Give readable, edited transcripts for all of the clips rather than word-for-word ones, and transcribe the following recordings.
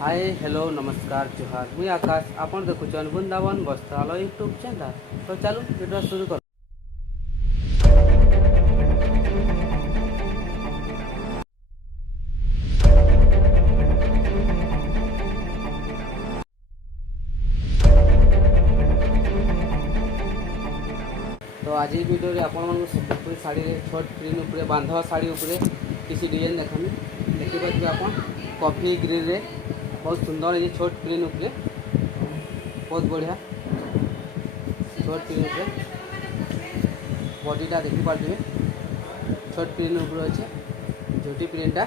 Hi hello नमस्कार जोहार मुई आकाश आपन देखुचन वृंदावन वस्त्रालय यूट्यूब चैनल। तो चलो वीडियो शुरू कर। तो आज ये वीडियो रे आपण मन सम्बलपुरी साड़ी रे छोट प्रिंट ऊपर बांध साड़ी ऊपर किसी डिजाइन देखामी देखि पारे आपण कॉफी ग्रीन रे बहुत सुंदर ये छोट प्रिंट ऊपर बहुत बढ़िया छोट प्रिंट ऊपर बॉडीटा देखि पारे छोट प्रिंट ऊपर अच्छे झोटी प्रिंटा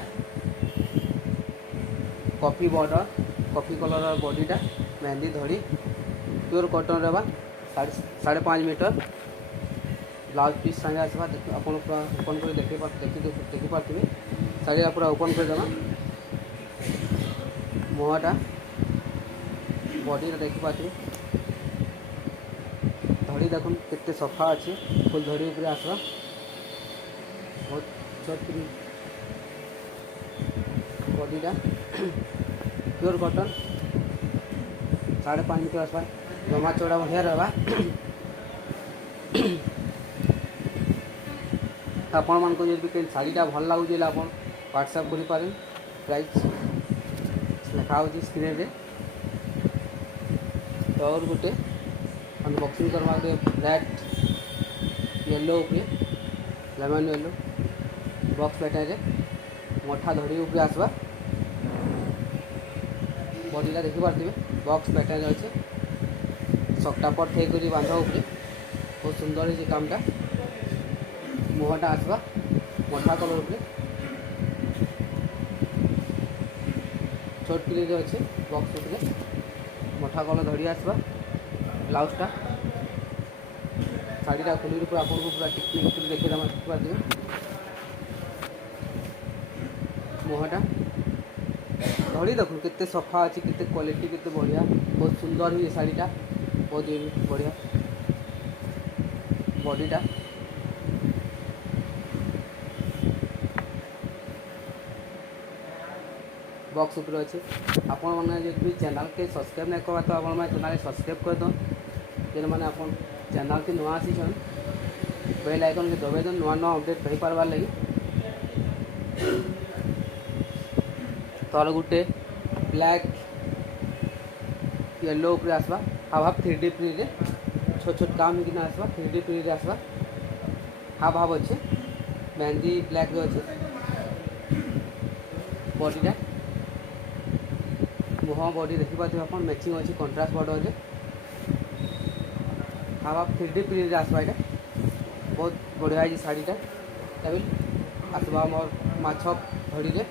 कॉफी बॉर्डर कॉफी कलर बॉडीटा मेहंदी धड़ी प्योर कॉटन रहा 5.5 मीटर ब्लाउज पीस संगे आसवा आपन पूरा ओपन कर देखी पारे शाढ़ी पूरा ओपन कर देवा मुहटा बॉडी देखी पारे धड़ी देखुन केते सफा अच्छे फुल धड़ी ऊपर आसवा बहुत छोट बॉडीटा प्योर कॉटन 5.5 मीटर आसवा जमा चौड़ा बढ़िया रहा आपण मान को जब भी शाड़ीटा भल लगुच व्हाट्सएप कर पारे प्राइस लिखा हो स्क्रीन रे। तो और गोटे अनबॉक्सिंग करवा red yellow lemon yellow box pattern रे मोटा धड़ी ऊपर आसवा बॉडीटा देखी पारे बॉक्स पैटर्न अच्छे सकटापट थे कर बांध ऊपर बहुत सुंदर है कामटा मुहटा आसवा मोटा कलर ऊपर छोट प्रिंट अच्छे बॉक्स ऊपर मोटा कलर धड़ी आसवा ब्लाउजटा शाड़ीटा खुली पूरा आपको पूरा टिकनिक देखिए पारे मुहटा धड़ी देखो केते सफा अच्छी केते क्वालिटी केते बढ़िया बहुत सुंदर ही शाड़ीटा बहुत बढ़िया बॉडीटा बॉक्स ऊपर अच्छे आपण मैंने भी चैनल के सब्सक्राइब नहीं करवा तो आप चैनल सब्सक्राइब कर दो जेन मैंने आप चैनल के नुआ आसी बेल आइकन के दबाई दो नुआ नुआ अपडेट हो पार्बार लगी। तो गोटे ब्लैक येलो ऊपर आसवा हाफ हाफ 3D प्रिंट रे छोट छोट काम होना आसवा 3D प्रिंट रे आसवा हाफ हाफ अच्छे मेहंदी ब्लैक अच्छे बॉडीटा मुह बॉडी देखी पारे आप मैचिंग अच्छी कंट्रास्ट बॉर्डर अच्छे हाफ हाफ 3D प्रिंट आसवा यहाँ बहुत बढ़िया है शाड़ीटा तभी आसवा मोर माछ धड़ी रे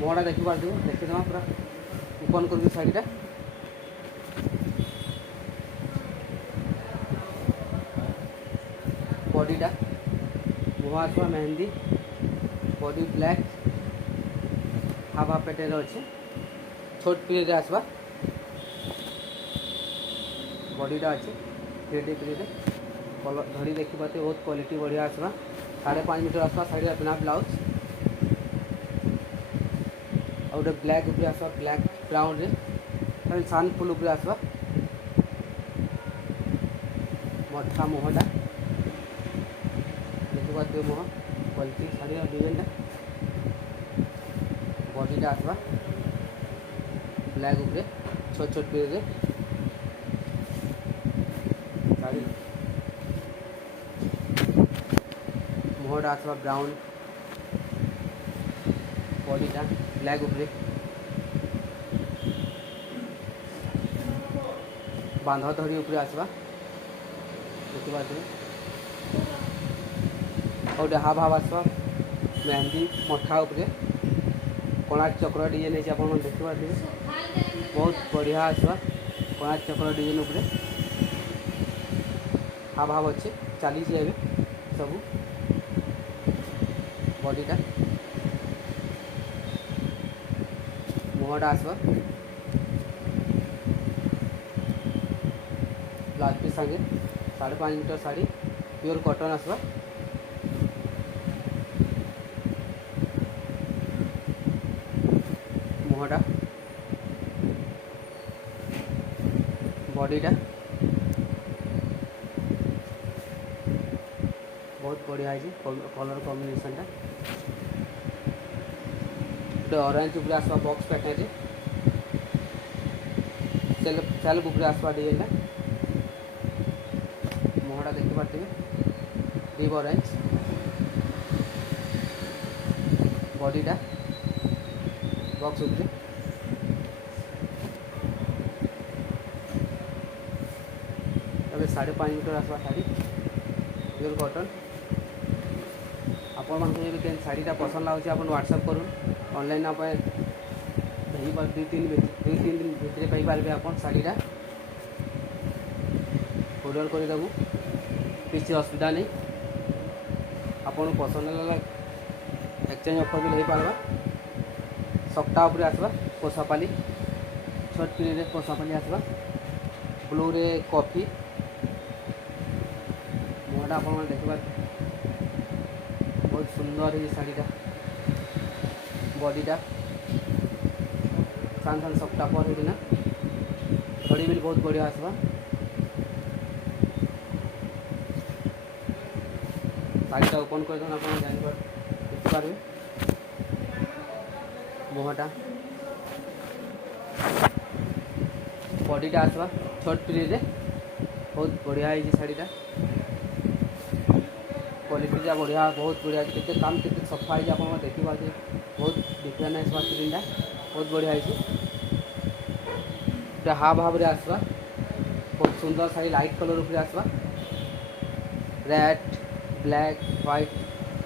मुहटा देखी पारे देखीदे पूरा ओपन कर शाड़ीटा बॉडीटा मुह आसवा मेहंदी body black half half pattern अच्छे छोट प्रिंट आसवा बॉडीटा अच्छे 3D प्रिंट कलर धड़ी देखी पाते बहुत क्वालिटी बढ़िया आसवा 5.5 मीटर आसवा शाड़ी अपना ब्लाउज और गोटे ब्लैक ऊपर आसवा ब्लैक ब्राउन रे सान फुल ऊपर आसवा मोटा मुहटा देखी पारे मुह क्वालिटी शाड़ी डिजाइनटा बॉडीटा आसवा ब्लैक ऊपर छोट छोट पेज शाड़ी मुहटा आसवा ब्राउन बॉडीटा ब्लैक ऊपर बांध धड़ी ऊपर आसवा देखी पारे और हाफ हाफ आसवा मेहंदी मोटा ऊपर कोणार्क चक्र डिजाइन है आप देखी पारे बहुत बढ़िया आसवा कोणार्क चक्र डिजाइन उपरे हाफ हाफ अच्छे चली सब बॉडीटा मुहटा आसवा ब्लाउज पीस संगे 5.5 मीटर शाड़ी प्योर कॉटन आसवा बॉडीटा बहुत बढ़िया है कलर कॉम्बिनेशन टा ऑरेंज उपरे आसवा बॉक्स पैटर्न सेल्फ उपरे आसवा डिजाइन मुहटा देखी पार्थे डीप ऑरेंज बॉडीटा बॉक्स उपरे तबे 5.5 मीटर आसवा शाड़ी प्योर कॉटन आपण मान के शाड़ीटा पसंद लगुच आप व्हाट्सएप करूँ ऑनलाइन आप 2-3 दिन भितर पाइपर आप शाड़ीटा कोरियर करदेबू किसी असुविधा नहीं आपन पसंद लगा एक्सचेंज ऑफर भी हो पार्बा सप्ताह उपरे आसवा पोसापाली छठ पीढ़ी रे पोसापाली आसवा ब्लू रे कॉफी मुहटा आप देखा बहुत सुंदर है शाड़ीटा बॉडीटा सान सान सप्ताह पर होना घड़ी भी बहुत बढ़िया आसवा शाड़ीटा ओपन कर देना आप देखिपारे मुहटा बॉडीटा आसवा छठ पीढ़ी रे बहुत बढ़िया है शाड़ीटा क्वालिटीटा बढ़िया बहुत बढ़िया केते काम केते सफा है आप देखिपारे बहुत डिफरेंट आसवा प्रिंटा बहुत बढ़िया है हाफ हाफ रे आसवा बहुत सुंदर शाड़ी लाइट कलर उपरे आसवा red black white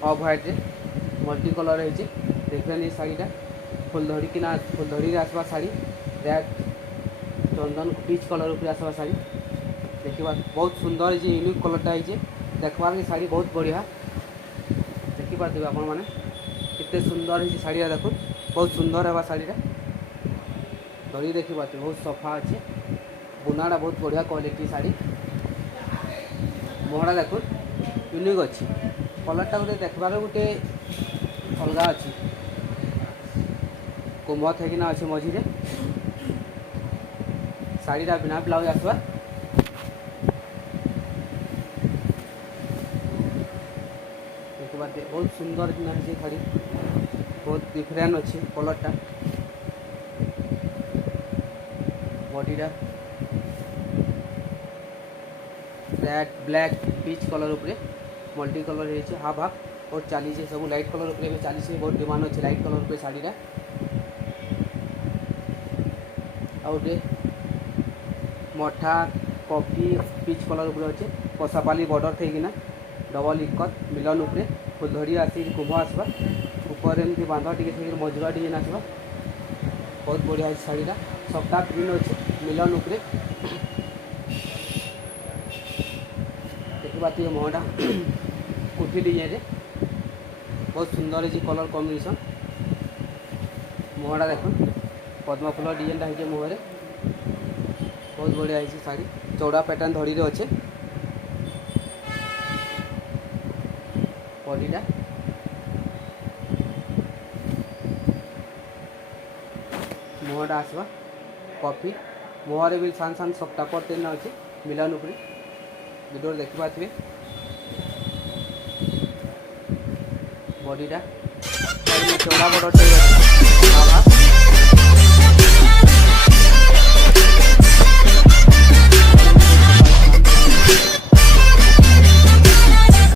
off white रे मल्टी कलर है देखिए शाड़ीटा फुलधड़ी आसवा शाड़ी रेड चंदन पीच कलर उपरे आसवा शाड़ी देखा बहुत सुंदर है यूनिक कलरटा है देखबार की शाड़ी बहुत बढ़िया देखिपारे आपण मैंने कितने सुंदर है शाड़ीटा देखो बहुत सुंदर है शाड़ीटा धड़ी देखिपारे बहुत सफा अच्छे बुनाटा बहुत बढ़िया क्वालिटी शाड़ी मुहटा देखो यूनिक अच्छी कलरटा गोटे देखबार गोटे अलग अच्छी कुंभ थे अच्छे मझीरे शाड़ीटा बिना ब्लाउज आसवा देखिए बहुत सुंदर है शाड़ी बहुत डिफरेंट अच्छी कलरटा बॉडीटा रेड ब्लैक पीच कलर उपरे मल्टी कलर है हाफ हाफ और चली सब लाइट कलर उपरे भी चली बहुत डिमांड अच्छे लाइट कलर उपरे शाड़ीटा आउटे मठा कॉफी पीच कलर उपरे अच्छे पोसापाली बॉर्डर थे कि डबल इकत मिलन उपरे फुलधड़ी आसी कुंभ आसवा ऊपर एमती बांध टे मजुरा डिजाइन आसवा बहुत बढ़िया शाड़ीटा सप्ताह प्रिंट अच्छे मिलन उपरे देखिए मुहटा कुर्ती डिजाइन रे बहुत सुंदर है कलर कॉम्बिनेशन मुहटा देख पद्म फूल डिजाइनटा है मुहरे बहुत बढ़िया है शाड़ी चौड़ा पैटर्न धड़ी रे अच्छे बॉडीटा मुहटा आसवा कॉफी मुहरे भी सान सान सब टापर तेल अच्छे मिलन उपरे वीडियो देखिपारे बॉडीटा चौड़ा बॉर्डर